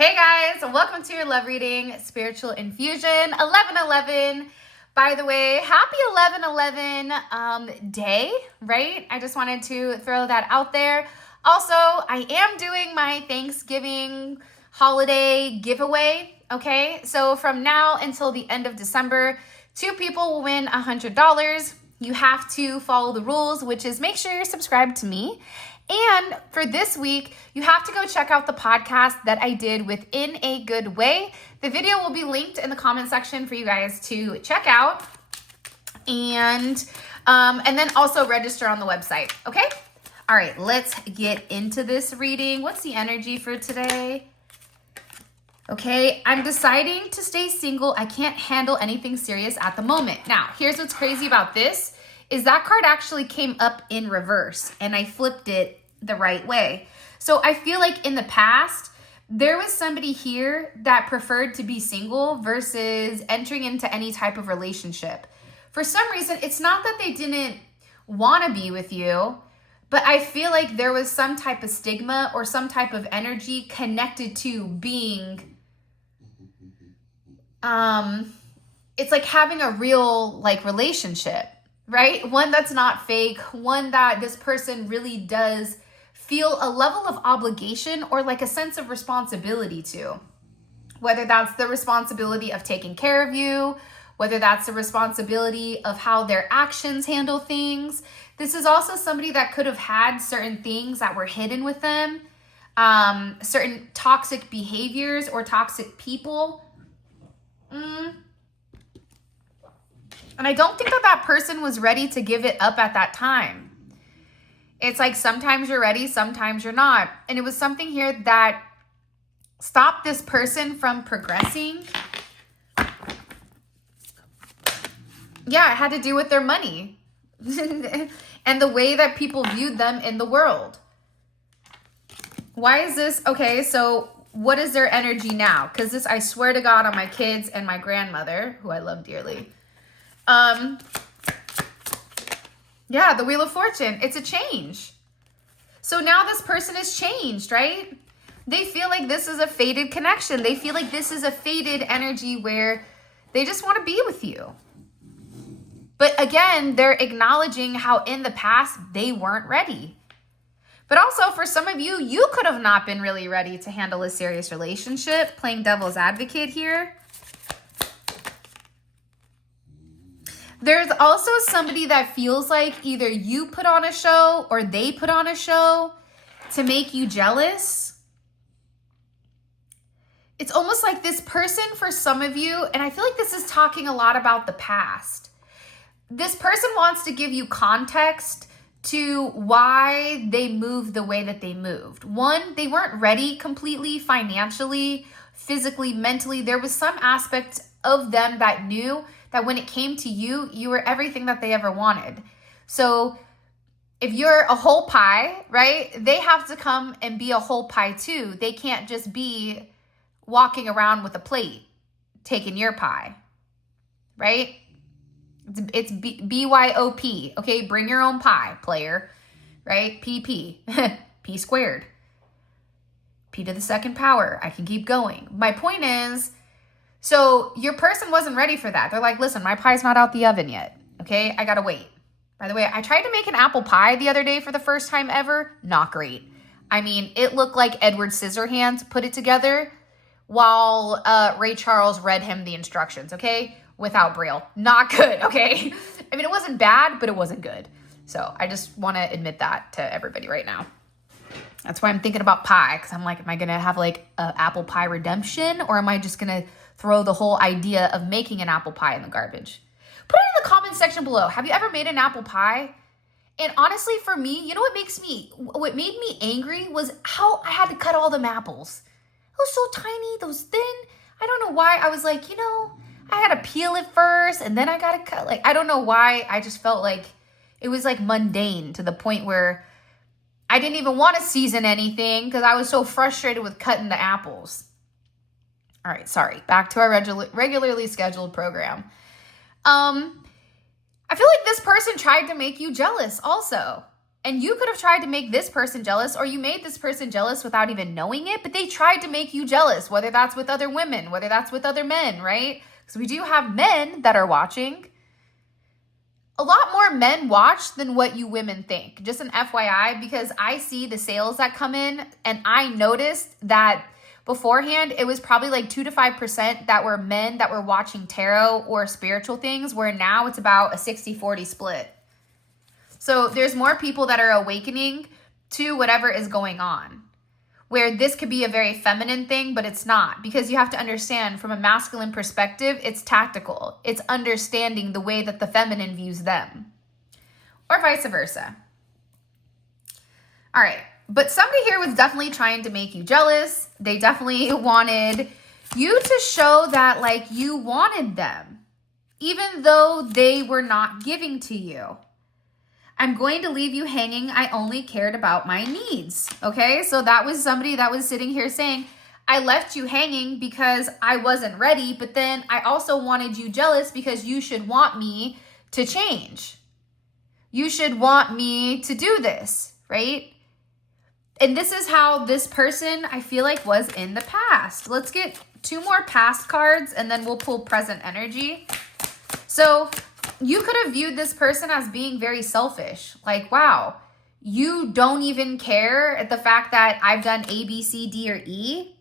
Hey guys, welcome to your love reading, Spiritual Infusion 11/11. By the way, happy 11/11 day, right? I just wanted to throw that out there. Also, I am doing my Thanksgiving holiday giveaway, okay? So from now until the end of December, 2 people will win $100. You have to follow the rules, which is make sure you're subscribed to me. And for this week, you have to go check out the podcast that I did with In a Good Way. The video will be linked in the comment section for you guys to check out. And then also register on the website, okay? All right, let's get into this reading. What's the energy for today? Okay, I'm deciding to stay single. I can't handle anything serious at the moment. Now, here's what's crazy about this is that card actually came up in reverse and I flipped it the right way. So I feel like in the past, there was somebody here that preferred to be single versus entering into any type of relationship. For some reason, it's not that they didn't want to be with you, but I feel like there was some type of stigma or some type of energy connected to being, it's like having a real relationship, right? One that's not fake, one that this person really does feel a level of obligation or like a sense of responsibility to. Whether that's the responsibility of taking care of you, whether that's the responsibility of how their actions handle things. This is also somebody that could have had certain things that were hidden with them, certain toxic behaviors or toxic people. And I don't think that person was ready to give it up at that time. It's like sometimes you're ready, sometimes you're not. And it was something here that stopped this person from progressing. Yeah, it had to do with their money and the way that people viewed them in the world. Why is this? Okay, so what is their energy now? Because this, I swear to God, on my kids and my grandmother, who I love dearly. Yeah, the Wheel of Fortune. It's a change. So now this person is changed, right? They feel like this is a fated connection. They feel like this is a fated energy where they just want to be with you. But again, they're acknowledging how in the past they weren't ready. But also for some of you, you could have not been really ready to handle a serious relationship, playing devil's advocate here. There's also somebody that feels like either you put on a show or they put on a show to make you jealous. It's almost like this person for some of you, and I feel like this is talking a lot about the past. This person wants to give you context to why they moved the way that they moved. One, they weren't ready completely financially, physically, mentally. There was some aspect of them that knew that when it came to you, you were everything that they ever wanted. So if you're a whole pie, right, they have to come and be a whole pie too. They can't just be walking around with a plate, taking your pie, right? It's BYOP, okay? Bring your own pie, player, right? PP, P squared, P to the second power. I can keep going. My point is, so your person wasn't ready for that. They're like, listen, my pie's not out the oven yet, okay? I gotta wait. By the way, I tried to make an apple pie the other day for the first time ever. Not great. I mean, it looked like Edward Scissorhands put it together while Ray Charles read him the instructions, okay? Without Braille. Not good, okay? I mean, it wasn't bad, but it wasn't good. So I just want to admit that to everybody right now. That's why I'm thinking about pie, because I'm like, am I going to have like an apple pie redemption, or am I just going to throw the whole idea of making an apple pie in the garbage? Put it in the comment section below. Have you ever made an apple pie? And honestly, for me, you know what made me angry was how I had to cut all them apples. It was so tiny, those thin. I don't know why. I was like, I had to peel it first and then I got to cut. Like, I don't know why. I just felt like it was like mundane to the point where I didn't even want to season anything because I was so frustrated with cutting the apples. All right, sorry. Back to our regularly scheduled program. I feel like this person tried to make you jealous also. And you could have tried to make this person jealous, or you made this person jealous without even knowing it, but they tried to make you jealous, whether that's with other women, whether that's with other men, right? So we do have men that are watching. A lot more men watch than what you women think. Just an FYI, because I see the sales that come in, and I noticed that beforehand, it was probably like 2 to 5% that were men that were watching tarot or spiritual things, where now it's about a 60-40 split. So there's more people that are awakening to whatever is going on, where this could be a very feminine thing, but it's not, because you have to understand from a masculine perspective, it's tactical. It's understanding the way that the feminine views them, or vice versa. All right. But somebody here was definitely trying to make you jealous. They definitely wanted you to show that like you wanted them, even though they were not giving to you. I'm going to leave you hanging. I only cared about my needs. Okay, so that was somebody that was sitting here saying, I left you hanging because I wasn't ready, but then I also wanted you jealous because you should want me to change. You should want me to do this, right? And this is how this person, I feel like, was in the past. Let's get 2 more past cards and then we'll pull present energy. So you could have viewed this person as being very selfish. Like, wow, you don't even care at the fact that I've done A, B, C, D, or E.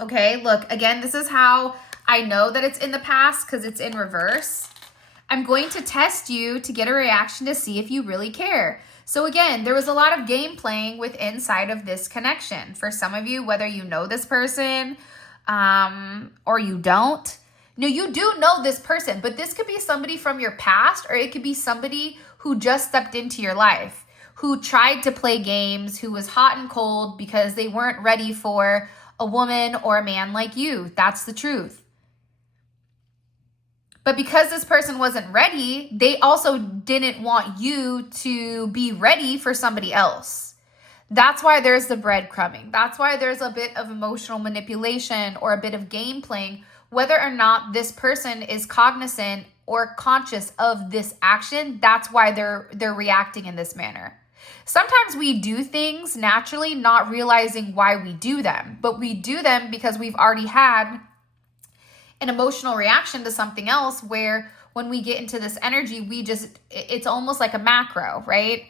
Okay, look, again, this is how I know that it's in the past, because it's in reverse. I'm going to test you to get a reaction to see if you really care. So again, there was a lot of game playing with inside of this connection. For some of you, whether you know this person or you don't. No, you do know this person, but this could be somebody from your past, or it could be somebody who just stepped into your life, who tried to play games, who was hot and cold because they weren't ready for a woman or a man like you. That's the truth. But because this person wasn't ready, they also didn't want you to be ready for somebody else. That's why there's the breadcrumbing. That's why there's a bit of emotional manipulation or a bit of game playing, whether or not this person is cognizant or conscious of this action. That's why they're reacting in this manner. Sometimes we do things naturally, not realizing why we do them, but we do them because we've already had an emotional reaction to something else, where when we get into this energy, it's almost like a macro, right?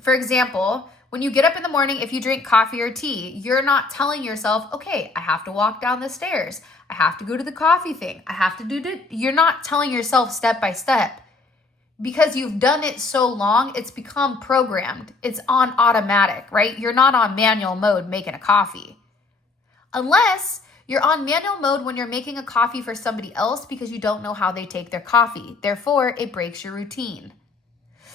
For example, when you get up in the morning, if you drink coffee or tea, you're not telling yourself, okay, I have to walk down the stairs. I have to go to the coffee thing. I have to do it. You're not telling yourself step by step, because you've done it so long, it's become programmed. It's on automatic, right? You're not on manual mode making a coffee. Unless you're on manual mode when you're making a coffee for somebody else because you don't know how they take their coffee. Therefore, it breaks your routine.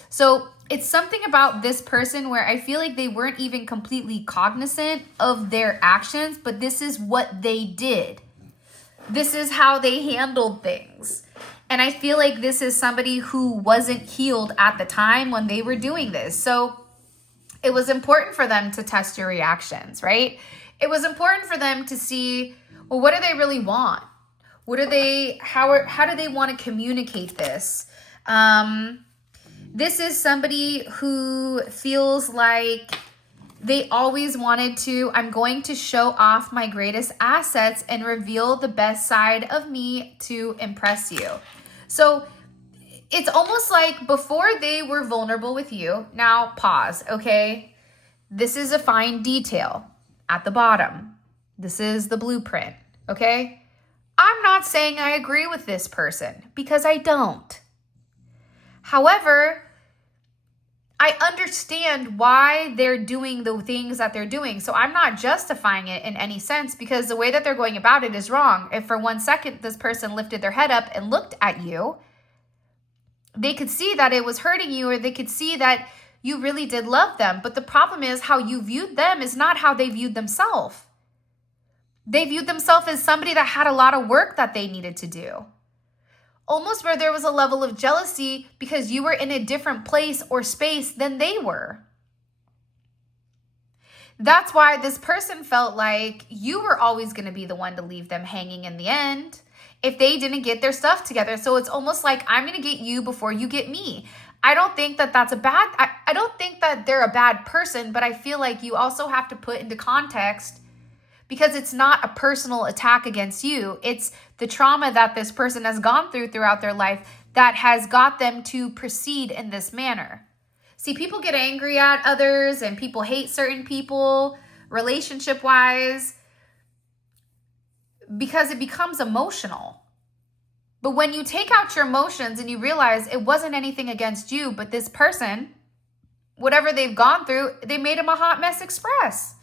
So it's something about this person where I feel like they weren't even completely cognizant of their actions, but this is what they did. This is how they handled things. And I feel like this is somebody who wasn't healed at the time when they were doing this. So it was important for them to test your reactions, right? It was important for them to see, well, what do they really want? How do they want to communicate this? This is somebody who feels like they always wanted to, I'm going to show off my greatest assets and reveal the best side of me to impress you. So it's almost like before they were vulnerable with you. Now pause, okay? This is a fine detail at the bottom. This is the blueprint, okay? I'm not saying I agree with this person, because I don't. However, I understand why they're doing the things that they're doing. So I'm not justifying it in any sense, because the way that they're going about it is wrong. If for 1 second this person lifted their head up and looked at you, they could see that it was hurting you, or they could see that you really did love them. But the problem is how you viewed them is not how they viewed themselves. They viewed themselves as somebody that had a lot of work that they needed to do. Almost where there was a level of jealousy because you were in a different place or space than they were. That's why this person felt like you were always going to be the one to leave them hanging in the end if they didn't get their stuff together. So it's almost like, I'm going to get you before you get me. I don't think that that's a bad, I don't think that they're a bad person, but I feel like you also have to put into context, because it's not a personal attack against you. It's the trauma that this person has gone through throughout their life that has got them to proceed in this manner. See, people get angry at others and people hate certain people relationship-wise because it becomes emotional. But when you take out your emotions and you realize it wasn't anything against you, but this person, whatever they've gone through, they made them a hot mess express.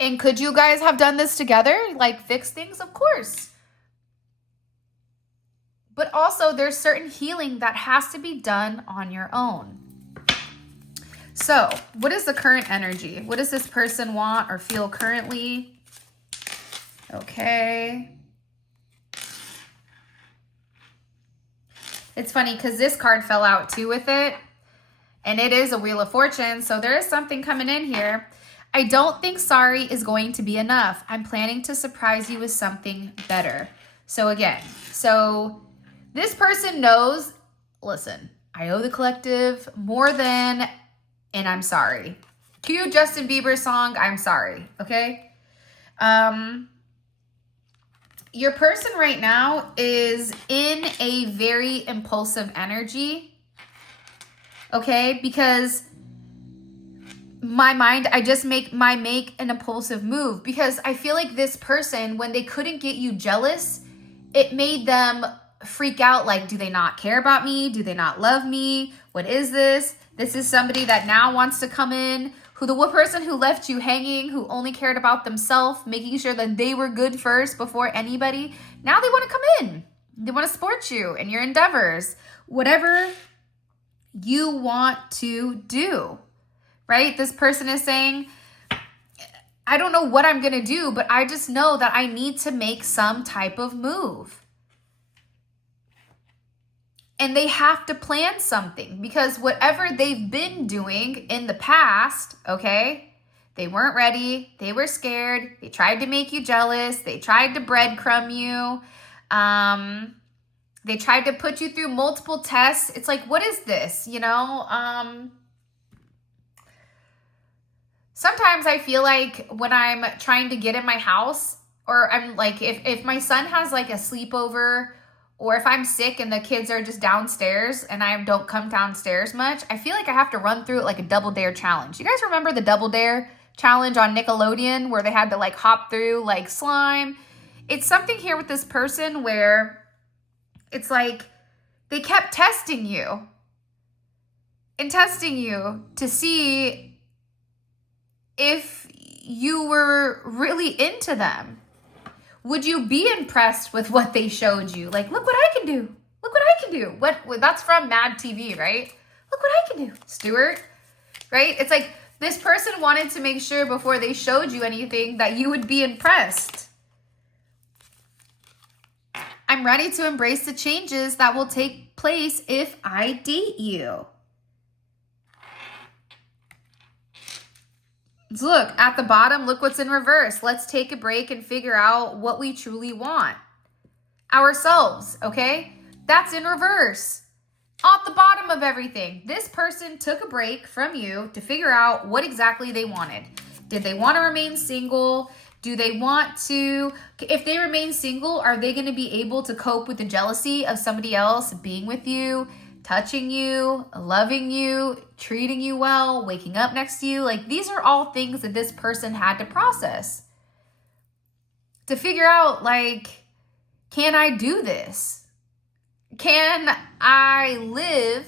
And could you guys have done this together? Like fix things? Of course. But also there's certain healing that has to be done on your own. So what is the current energy? What does this person want or feel currently? Okay. It's funny because this card fell out too with it. And it is a Wheel of Fortune. So there is something coming in here. I don't think sorry is going to be enough. I'm planning to surprise you with something better. So again, this person knows, listen, I owe the collective more than, and I'm sorry. Cue Justin Bieber song, I'm sorry, okay? Your person right now is in a very impulsive energy, okay? Because my mind, I just make an impulsive move, because I feel like this person, when they couldn't get you jealous, it made them freak out. Like, do they not care about me? Do they not love me? What is this? This is somebody that now wants to come in, the person who left you hanging, who only cared about themselves, making sure that they were good first before anybody. Now they want to come in. They want to support you in your endeavors, whatever you want to do. Right? This person is saying, I don't know what I'm going to do, but I just know that I need to make some type of move. And they have to plan something, because whatever they've been doing in the past, okay, they weren't ready. They were scared. They tried to make you jealous. They tried to breadcrumb you. They tried to put you through multiple tests. It's like, what is this? Sometimes I feel like when I'm trying to get in my house, or I'm like, if my son has like a sleepover, or if I'm sick and the kids are just downstairs and I don't come downstairs much, I feel like I have to run through it like a Double Dare challenge. You guys remember the Double Dare challenge on Nickelodeon where they had to like hop through like slime? It's something here with this person where it's like they kept testing you and testing you to see if you were really into them. Would you be impressed with what they showed you? Like, look what I can do. Look what I can do. What that's from Mad TV, right? Look what I can do, Stuart. Right? It's like this person wanted to make sure before they showed you anything that you would be impressed. I'm ready to embrace the changes that will take place if I date you. Look, at the bottom, look what's in reverse. Let's take a break and figure out what we truly want. Ourselves, okay? That's in reverse. At the bottom of everything, this person took a break from you to figure out what exactly they wanted. Did they want to remain single? Do they want to, if they remain single, are they going to be able to cope with the jealousy of somebody else being with you, touching you, loving you, treating you well, waking up next to you? Like, these are all things that this person had to process to figure out, like, can I do this? Can I live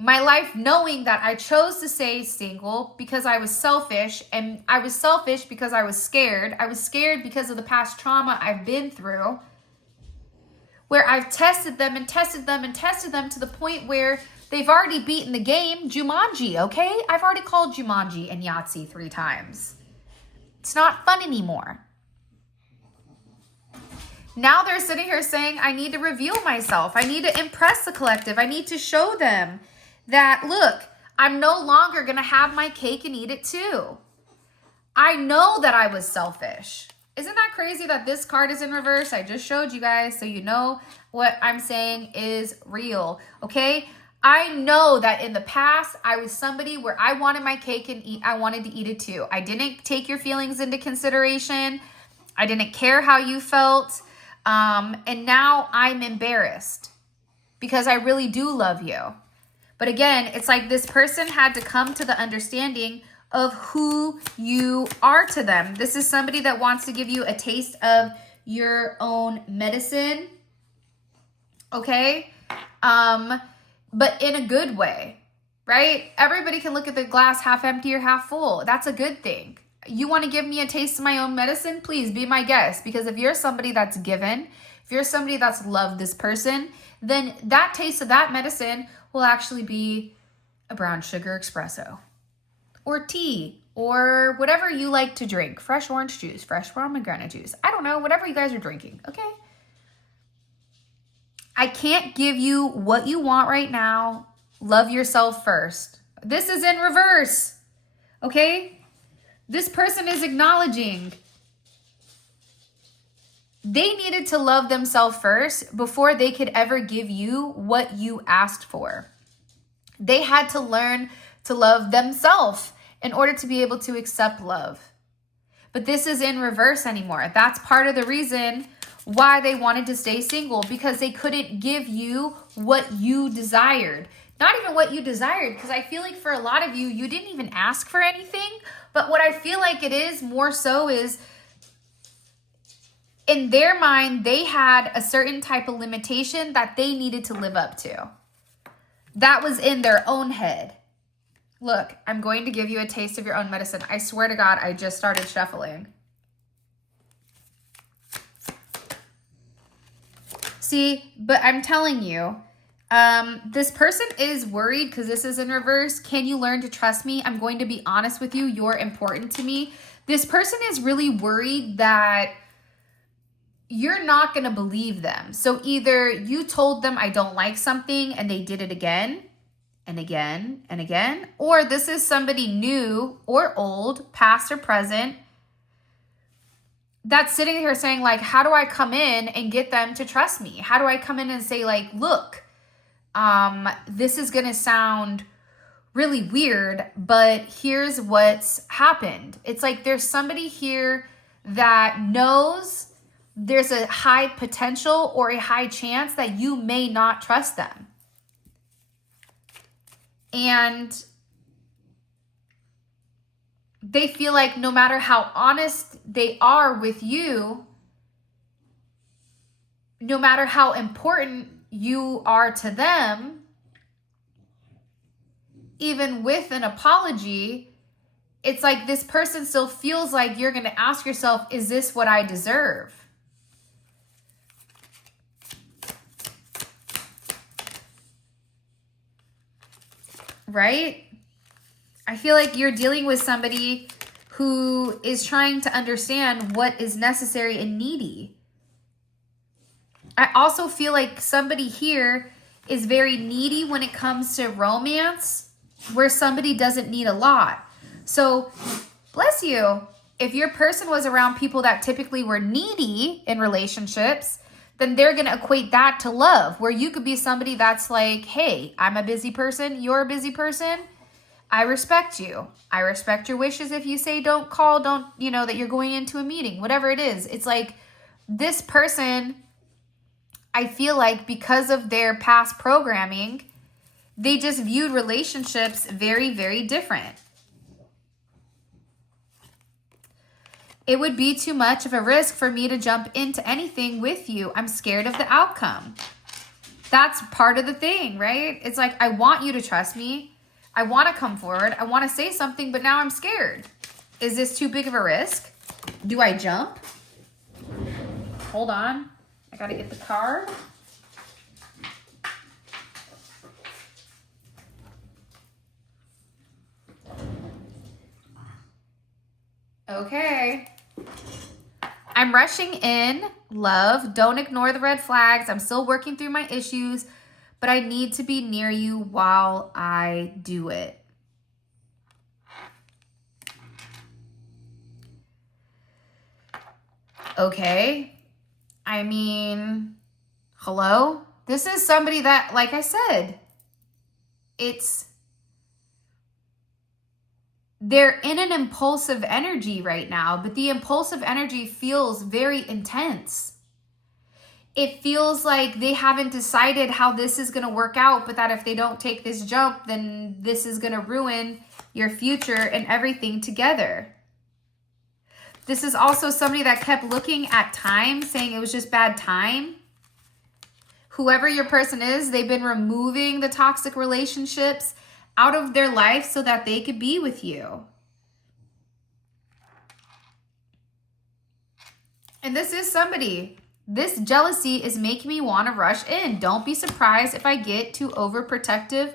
my life knowing that I chose to stay single because I was selfish, and I was selfish because I was scared. I was scared because of the past trauma I've been through, where I've tested them and tested them and tested them to the point where they've already beaten the game. Jumanji, okay? I've already called Jumanji and Yahtzee 3 times. It's not fun anymore. Now they're sitting here saying, I need to reveal myself. I need to impress the collective. I need to show them that, look, I'm no longer going to have my cake and eat it too. I know that I was selfish. Isn't that crazy that this card is in reverse? I just showed you guys so you know what I'm saying is real, okay? I know that in the past, I was somebody where I wanted my cake and I wanted to eat it too. I didn't take your feelings into consideration. I didn't care how you felt. And now I'm embarrassed because I really do love you. But again, it's like this person had to come to the understanding of who you are to them. This is somebody that wants to give you a taste of your own medicine, okay? But in a good way, right? Everybody can look at the glass half empty or half full. That's a good thing. You want to give me a taste of my own medicine? Please be my guest. Because if you're somebody that's given, if you're somebody that's loved this person, then that taste of that medicine will actually be a brown sugar espresso or tea or whatever you like to drink. Fresh orange juice, fresh pomegranate juice. I don't know, whatever you guys are drinking, okay? I can't give you what you want right now. Love yourself first. This is in reverse, okay? This person is acknowledging they needed to love themselves first before they could ever give you what you asked for. They had to learn to love themselves in order to be able to accept love. But this is in reverse anymore. That's part of the reason why they wanted to stay single, because they couldn't give you what you desired. Not even what you desired, because I feel like for a lot of you, you didn't even ask for anything. But what I feel like it is more so is in their mind, they had a certain type of limitation that they needed to live up to. That was in their own head. Look, I'm going to give you a taste of your own medicine. I swear to God, I just started shuffling. See, but I'm telling you, this person is worried because this is in reverse. Can you learn to trust me? I'm going to be honest with you. You're important to me. This person is really worried that you're not going to believe them. So either you told them I don't like something and they did it again and again and again, or this is somebody new or old, past or present, that's sitting here saying like, how do I come in and get them to trust me? How do I come in and say like, look, this is going to sound really weird, but here's what's happened. It's like there's somebody here that knows there's a high potential or a high chance that you may not trust them. And they feel like no matter how honest they are with you, no matter how important you are to them, even with an apology, it's like this person still feels like you're going to ask yourself, is this what I deserve? Right? I feel like you're dealing with somebody who is trying to understand what is necessary and needy. I also feel like somebody here is very needy when it comes to romance, where somebody doesn't need a lot. So, bless you. If your person was around people that typically were needy in relationships, then they're going to equate that to love, where you could be somebody that's like, hey, I'm a busy person, you're a busy person. I respect you. I respect your wishes. If you say don't call, don't, that you're going into a meeting, whatever it is. It's like this person, I feel like because of their past programming, they just viewed relationships very, very different. It would be too much of a risk for me to jump into anything with you. I'm scared of the outcome. That's part of the thing, right? It's like, I want you to trust me. I want to come forward. I want to say something, but now I'm scared. Is this too big of a risk? Do I jump? Hold on. I got to get the card. Okay. I'm rushing in, love. Don't ignore the red flags. I'm still working through my issues, but I need to be near you while I do it. Okay. I mean, hello? This is somebody that, like I said, they're in an impulsive energy right now, but the impulsive energy feels very intense. It feels like they haven't decided how this is going to work out, but that if they don't take this jump, then this is going to ruin your future and everything together. This is also somebody that kept looking at time, saying it was just bad time. Whoever your person is, they've been removing the toxic relationships out of their life so that they could be with you. And this is somebody. This jealousy is making me want to rush in. Don't be surprised if I get too overprotective.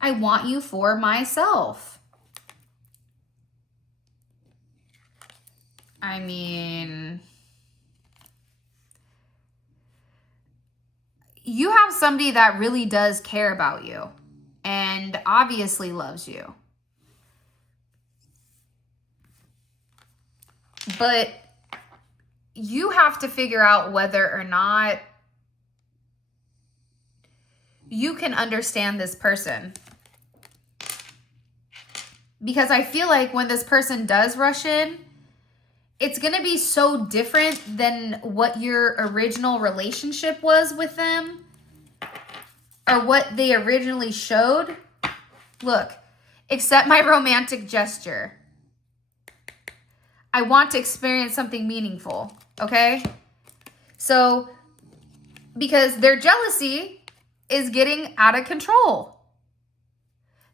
I want you for myself. I mean, you have somebody that really does care about you and obviously loves you. But you have to figure out whether or not you can understand this person. Because I feel like when this person does rush in, it's going to be so different than what your original relationship was with them or what they originally showed. Look, accept my romantic gesture. I want to experience something meaningful, okay? So, because their jealousy is getting out of control.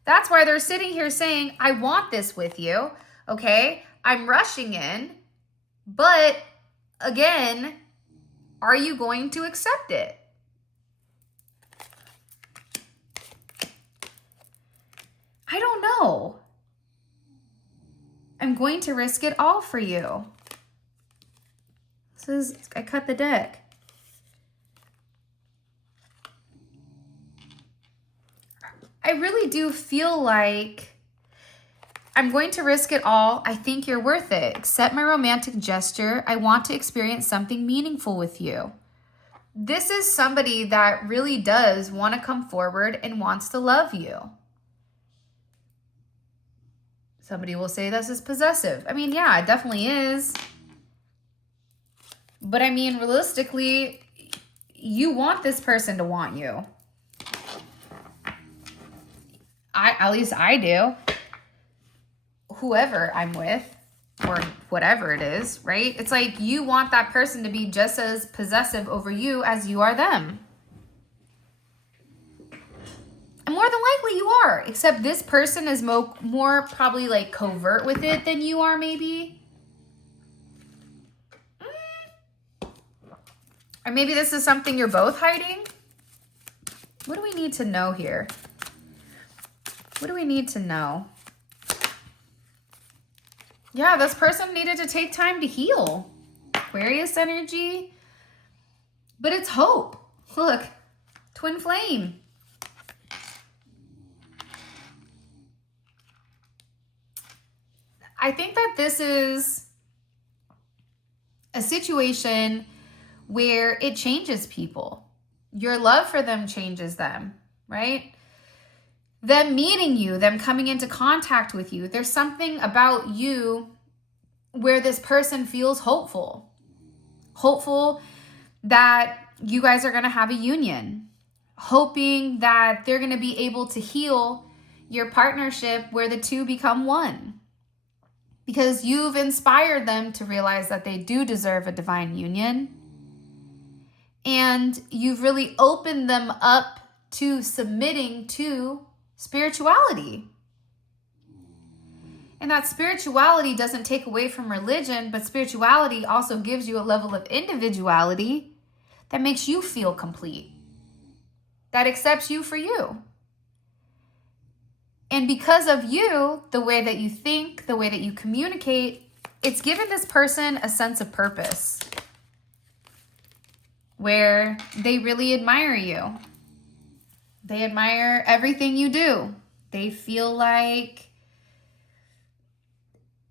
That's why they're sitting here saying, I want this with you, okay? I'm rushing in, but again, are you going to accept it? I don't know. I'm going to risk it all for you. I cut the deck. I really do feel like I'm going to risk it all. I think you're worth it. Accept my romantic gesture. I want to experience something meaningful with you. This is somebody that really does want to come forward and wants to love you. Somebody will say this is possessive. I mean, yeah, it definitely is. But I mean, realistically, you want this person to want you. At least I do. Whoever I'm with or whatever it is, right? It's like you want that person to be just as possessive over you as you are them. And more than likely you are, except this person is more probably like covert with it than you are maybe. Or maybe this is something you're both hiding. What do we need to know here? What do we need to know? Yeah, this person needed to take time to heal. Aquarius energy. But it's hope. Look, twin flame. I think that this is a situation where it changes people. Your love for them changes them, right? Them meeting you, them coming into contact with you. There's something about you where this person feels hopeful. Hopeful that you guys are going to have a union. Hoping that they're going to be able to heal your partnership where the two become one. Because you've inspired them to realize that they do deserve a divine union. And you've really opened them up to submitting to spirituality. And that spirituality doesn't take away from religion, but spirituality also gives you a level of individuality that makes you feel complete, that accepts you for you. And because of you, the way that you think, the way that you communicate, it's given this person a sense of purpose where they really admire you. They admire everything you do. They feel like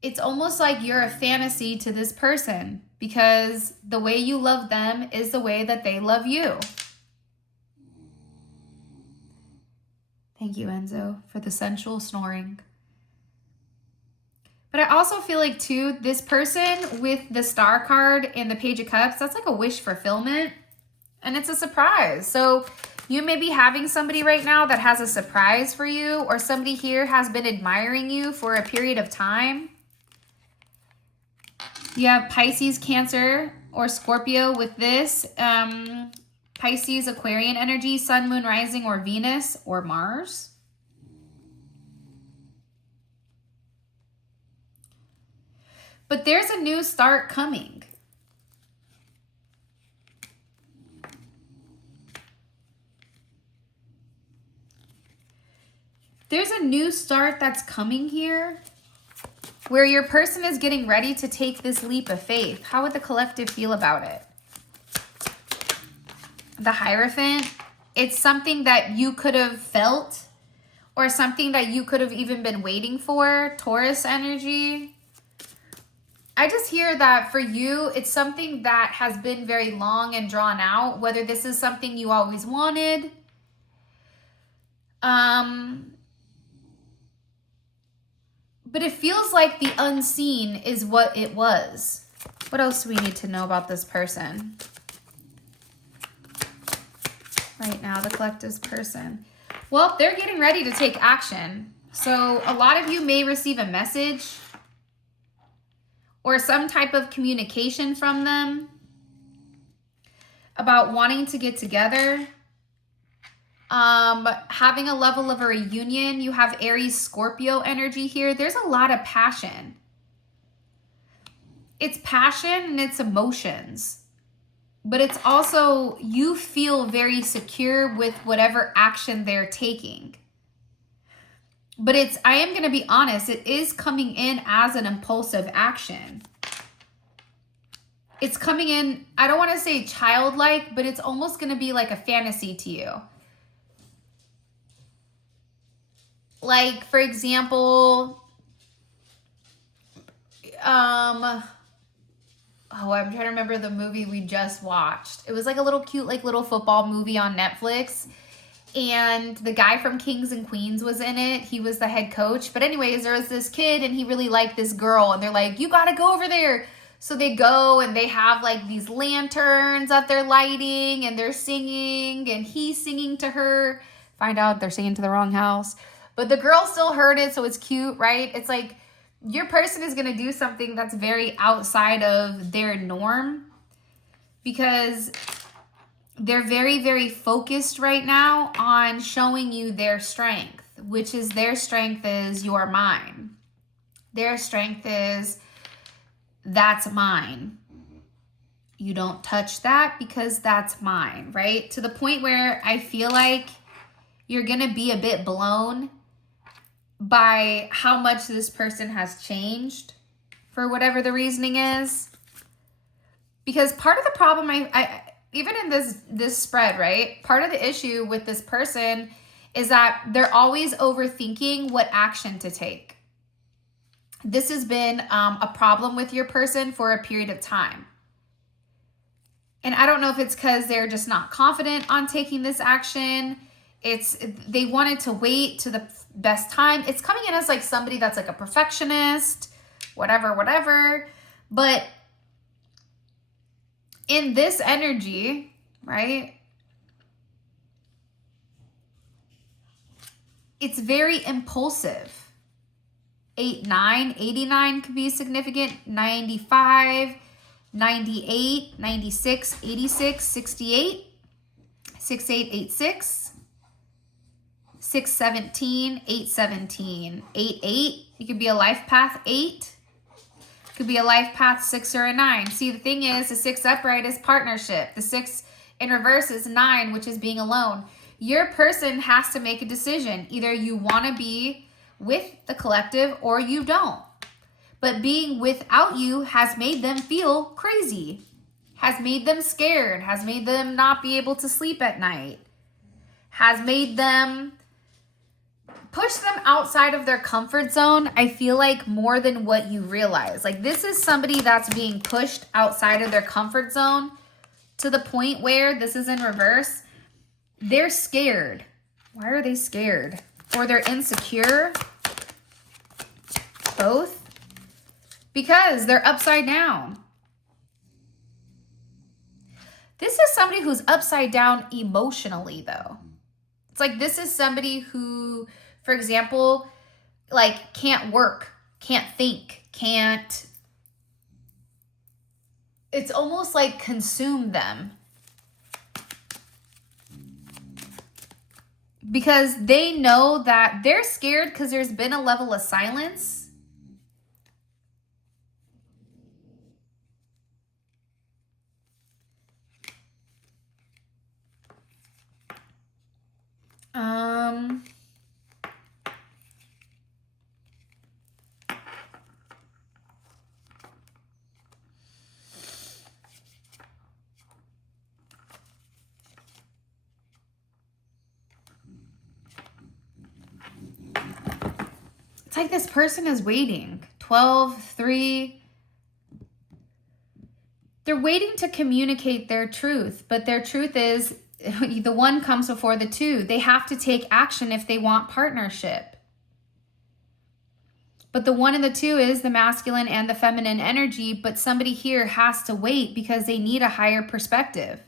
it's almost like you're a fantasy to this person. because the way you love them is the way that they love you. Thank you, Enzo, for the sensual snoring. But I also feel like, too, this person with the Star card and the Page of Cups, that's like a wish fulfillment. And it's a surprise. So you may be having somebody right now that has a surprise for you, or somebody here has been admiring you for a period of time. You have Pisces, Cancer, or Scorpio with this. Pisces, Aquarian energy, Sun, Moon, Rising, or Venus, or Mars. But there's a new start coming. There's a new start that's coming here where your person is getting ready to take this leap of faith. How would the collective feel about it? The Hierophant, it's something that you could have felt or something that you could have even been waiting for. Taurus energy. I just hear that for you, it's something that has been very long and drawn out, whether this is something you always wanted. But it feels like the unseen is what it was. What else do we need to know about this person? Right now, the collective's person. Well, they're getting ready to take action. So a lot of you may receive a message or some type of communication from them about wanting to get together. Having a level of a reunion. You have Aries, Scorpio energy here. There's a lot of passion. It's passion and it's emotions. But it's also, you feel very secure with whatever action they're taking. But I am going to be honest, it is coming in as an impulsive action. It's coming in, I don't want to say childlike, but it's almost going to be like a fantasy to you. Like, for example, I'm trying to remember the movie we just watched. It was like a little cute, like little football movie on Netflix. And the guy from Kings and Queens was in it. He was the head coach. But anyways, there was this kid and he really liked this girl. And they're like, you got to go over there. So they go and they have like these lanterns that they're lighting and they're singing. And he's singing to her. Find out they're singing to the wrong house. But the girl still heard it, so it's cute, right? It's like your person is going to do something that's very outside of their norm because they're very, very focused right now on showing you their strength, which is their strength is you're mine. Their strength is that's mine. You don't touch that because that's mine, right? To the point where I feel like you're going to be a bit blown by how much this person has changed for whatever the reasoning is. Because part of the problem, I even in this spread, right? Part of the issue with this person is that they're always overthinking what action to take. This has been a problem with your person for a period of time. And I don't know if it's because they're just not confident on taking this action. They wanted to wait to the best time. It's coming in as like somebody that's like a perfectionist, whatever. But in this energy, right? It's very impulsive. 8, 9, 89 could be significant. 95, 98, 96, 86, 68, 68, 86. 617, 817, 88. You could be a life path 8. Could be a life path 6 or a 9. See, the thing is, the 6 upright is partnership. The 6 in reverse is 9, which is being alone. Your person has to make a decision. Either you want to be with the collective or you don't. But being without you has made them feel crazy, has made them scared, has made them not be able to sleep at night, has made them push them outside of their comfort zone, I feel like more than what you realize. Like this is somebody that's being pushed outside of their comfort zone to the point where, this is in reverse, they're scared. Why are they scared? Or they're insecure. Both. Because they're upside down. This is somebody who's upside down emotionally, though. It's like this is somebody who, for example, like can't work, can't think, can't. It's almost like consume them. Because they know that they're scared because there's been a level of silence. It's like this person is waiting. 12, 3. They're waiting to communicate their truth, but their truth is the one comes before the two. They have to take action if they want partnership. But the one and the two is the masculine and the feminine energy, but somebody here has to wait because they need a higher perspective.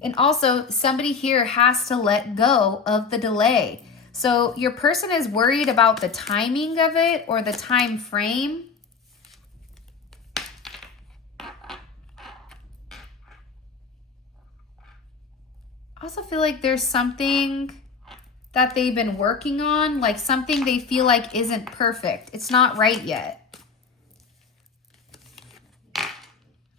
And also, somebody here has to let go of the delay. So your person is worried about the timing of it or the time frame. I also feel like there's something that they've been working on, like something they feel like isn't perfect. It's not right yet.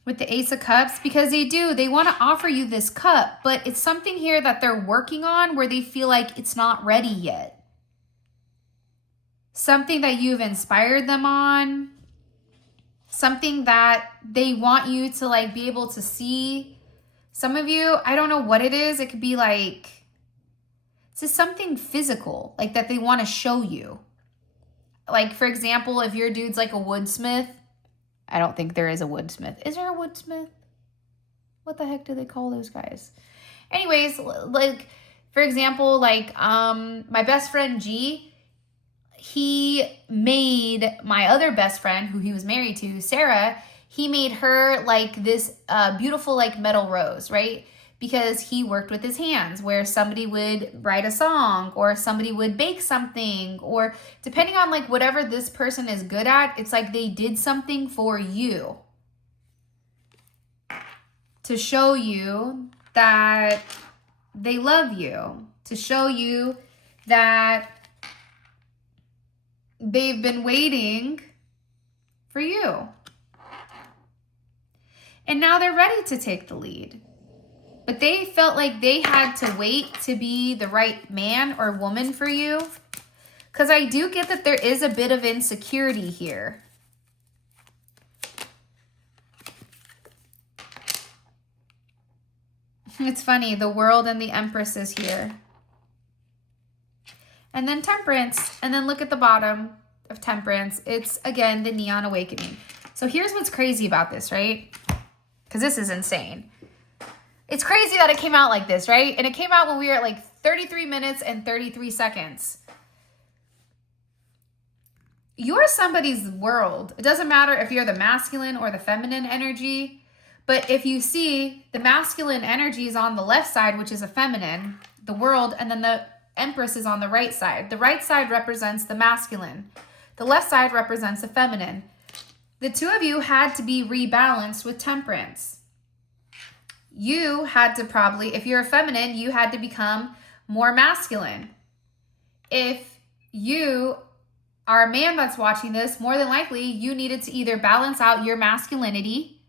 With the Ace of Cups, because they want to offer you this cup, but it's something here that they're working on where they feel like it's not ready yet. Something that you've inspired them on, something that they want you to like be able to see. Some of you, I don't know what it is. It could be like, it's just something physical, like that they want to show you. Like, for example, if your dude's like a woodsmith, I don't think there is a woodsmith. Is there a woodsmith? What the heck do they call those guys? Anyways, like, for example, like, my best friend G, he made my other best friend, who he was married to, Sarah, he made her like this beautiful like metal rose, right? Because he worked with his hands, where somebody would write a song or somebody would bake something, or depending on like whatever this person is good at, it's like they did something for you to show you that they love you, to show you that they've been waiting for you. And now they're ready to take the lead. But they felt like they had to wait to be the right man or woman for you. Because I do get that there is a bit of insecurity here. It's funny, the World and the Empress is here. And then Temperance. And then look at the bottom of Temperance. It's, again, the Neon Awakening. So here's what's crazy about this, right? Because this is insane. It's crazy that it came out like this, right? And it came out when we were at like 33 minutes and 33 seconds. You're somebody's world. It doesn't matter if you're the masculine or the feminine energy. But if you see, the masculine energy is on the left side, which is a feminine, the world, and then the Empress is on the right side. The right side represents the masculine. The left side represents the feminine. The two of you had to be rebalanced with Temperance. You had to probably, if you're a feminine, you had to become more masculine. If you are a man that's watching this, more than likely you needed to either balance out your masculinity,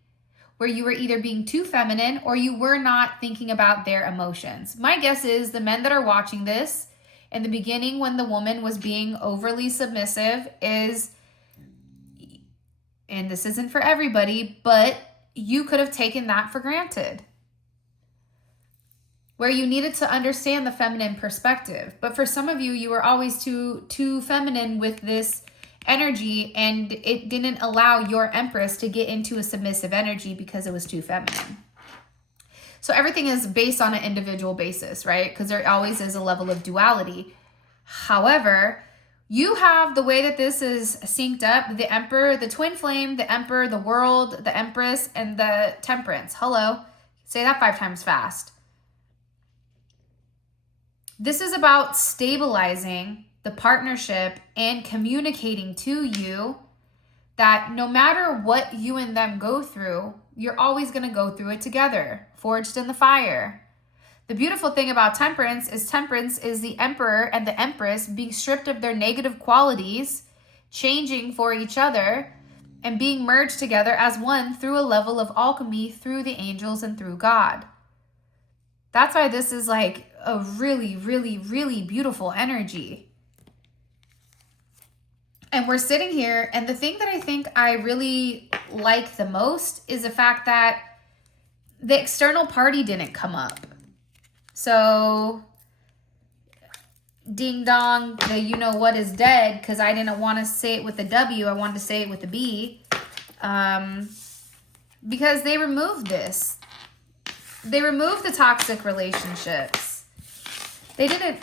where you were either being too feminine or you were not thinking about their emotions. My guess is the men that are watching this, in the beginning when the woman was being overly submissive is, and this isn't for everybody, but you could have taken that for granted. where you needed to understand the feminine perspective. But for some of you, you were always too feminine with this energy, and it didn't allow your Empress to get into a submissive energy because it was too feminine. So everything is based on an individual basis, right? Because there always is a level of duality. However, you have the way that this is synced up, the Emperor, the twin flame, the Emperor, the world, the Empress, and the Temperance. Hello. Say that 5 times fast. This is about stabilizing the partnership and communicating to you that no matter what you and them go through, you're always going to go through it together, forged in the fire. The beautiful thing about Temperance is the Emperor and the Empress being stripped of their negative qualities, changing for each other, and being merged together as one through a level of alchemy through the angels and through God. That's why this is like a really, really, really beautiful energy. And we're sitting here, and the thing that I think I really like the most is the fact that the external party didn't come up. So, ding dong, the you know what is dead, because I didn't want to say it with a W, I wanted to say it with a B. Because they removed this. They removed the toxic relationships. They didn't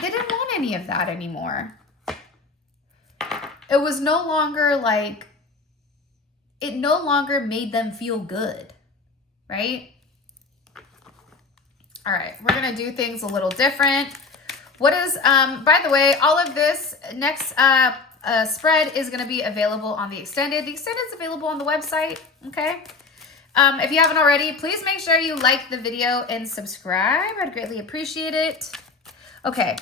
want any of that anymore. It was no longer like, it no longer made them feel good, right? All right, we're gonna do things a little different. What is, by the way, all of this next spread is gonna be available on the extended. The extended is available on the website, okay? If you haven't already, please make sure you like the video and subscribe. I'd greatly appreciate it. Okay.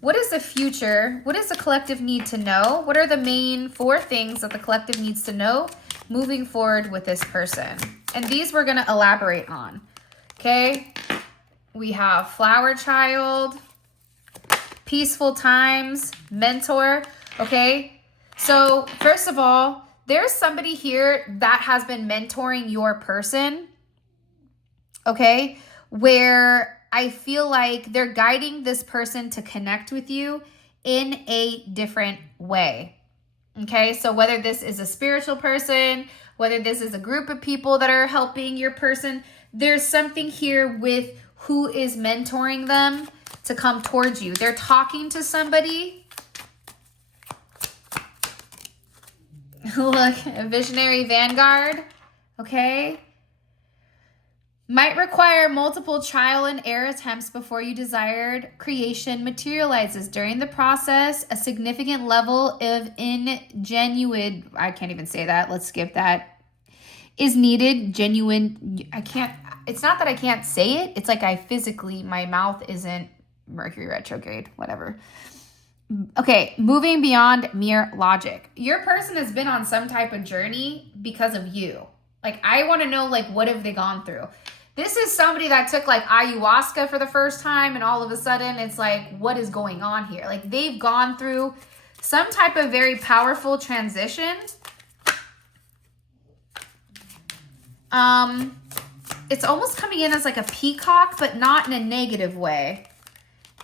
What is the future? What does the collective need to know? What are the main 4 things that the collective needs to know moving forward with this person? And these we're going to elaborate on. Okay? We have flower child, peaceful times, mentor. Okay? So first of all, there's somebody here that has been mentoring your person. Okay? Where I feel like they're guiding this person to connect with you in a different way. Okay, so whether this is a spiritual person, whether this is a group of people that are helping your person, there's something here with who is mentoring them to come towards you. They're talking to somebody. Look, a visionary vanguard. Okay. Might require multiple trial and error attempts before your desired creation materializes. During the process, a significant level of ingenuine, I can't even say that, let's skip that, is needed. Genuine, I can't, it's not that I can't say it, it's like I physically, my mouth isn't Mercury retrograde, whatever. Okay, moving beyond mere logic. Your person has been on some type of journey because of you. Like, I want to know, like, what have they gone through? This is somebody that took like ayahuasca for the first time, and all of a sudden it's like, what is going on here? Like, they've gone through some type of very powerful transition. It's almost coming in as like a peacock, but not in a negative way.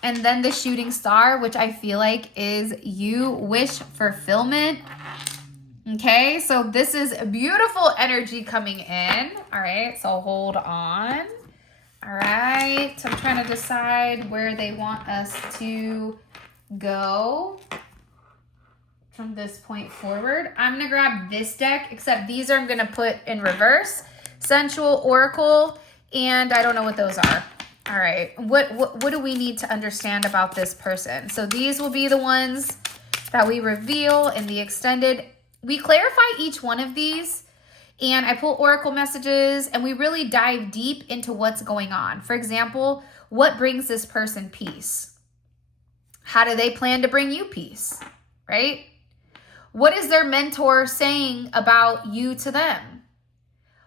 And then the shooting star, which I feel like is you wish fulfillment. Okay, so this is beautiful energy coming in. All right, so hold on. All right, so I'm trying to decide where they want us to go from this point forward. I'm going to grab this deck, except these I'm going to put in reverse. Sensual Oracle, and I don't know what those are. All right, what do we need to understand about this person? So these will be the ones that we reveal in the extended. We clarify each one of these, and I pull oracle messages, and we really dive deep into what's going on. For example, what brings this person peace? How do they plan to bring you peace, right? What is their mentor saying about you to them?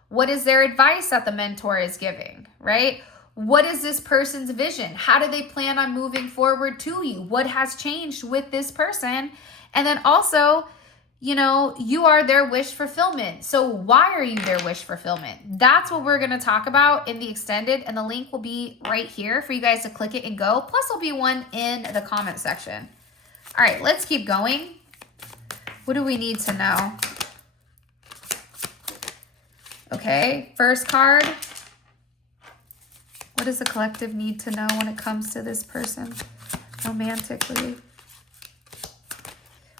What is their advice that the mentor is giving, right? What is this person's vision? How do they plan on moving forward to you? What has changed with this person? And then also, you know, you are their wish fulfillment. So why are you their wish fulfillment? That's what we're going to talk about in the extended, and the link will be right here for you guys to click it and go. Plus there'll be one in the comment section. All right, let's keep going. What do we need to know? Okay, first card. What does the collective need to know when it comes to this person romantically?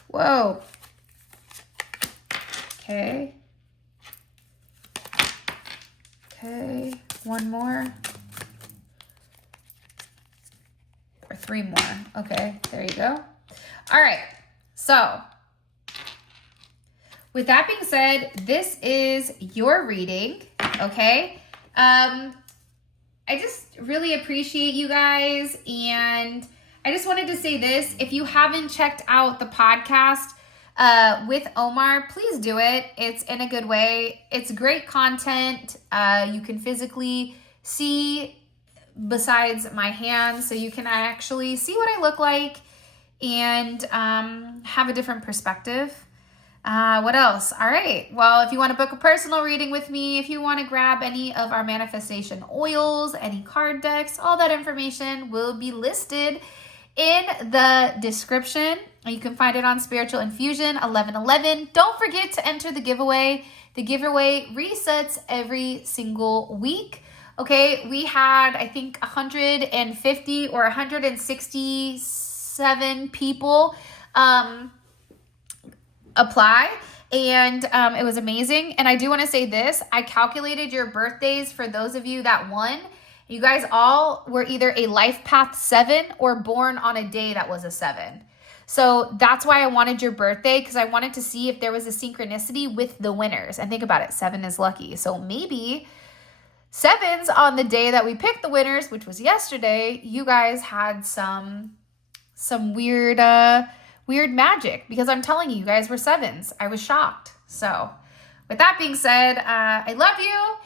Whoa. Okay. Okay, one more. Or three more. Okay, there you go. All right, so with that being said, this is your reading, okay? I just really appreciate you guys, and I just wanted to say this. If you haven't checked out the podcast with Omar, please do it. It's in a good way. It's great content. You can physically see besides my hands, so you can actually see what I look like and have a different perspective. What else? All right. Well, if you want to book a personal reading with me, if you want to grab any of our manifestation oils, any card decks, all that information will be listed in the description. You can find it on Spiritual Infusion 1111. Don't forget to enter the giveaway. The giveaway resets every single week. Okay, we had, I think, 150 or 167 people apply, and it was amazing. And I do want to say this. I calculated your birthdays for those of you that won. You guys all were either a life path 7 or born on a day that was a 7. So that's why I wanted your birthday, because I wanted to see if there was a synchronicity with the winners. And think about it, 7 is lucky. So maybe 7s on the day that we picked the winners, which was yesterday, you guys had some weird magic, because I'm telling you, you guys were 7s. I was shocked. So with that being said, I love you.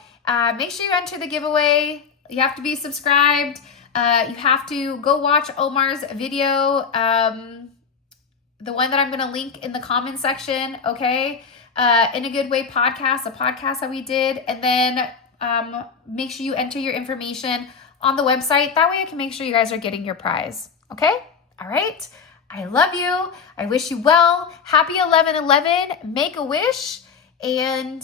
Make sure you enter the giveaway. You have to be subscribed. You have to go watch Omar's video, the one that I'm going to link in the comment section, okay? In a Good Way podcast, a podcast that we did. And then make sure you enter your information on the website. That way I can make sure you guys are getting your prize, okay? All right. I love you. I wish you well. Happy 11/11. Make a wish. And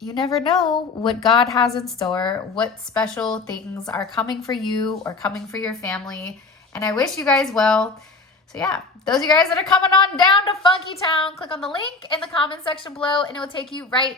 you never know what God has in store, what special things are coming for you or coming for your family. And I wish you guys well. So yeah, those of you guys that are coming on down to Funky Town, click on the link in the comment section below and it will take you right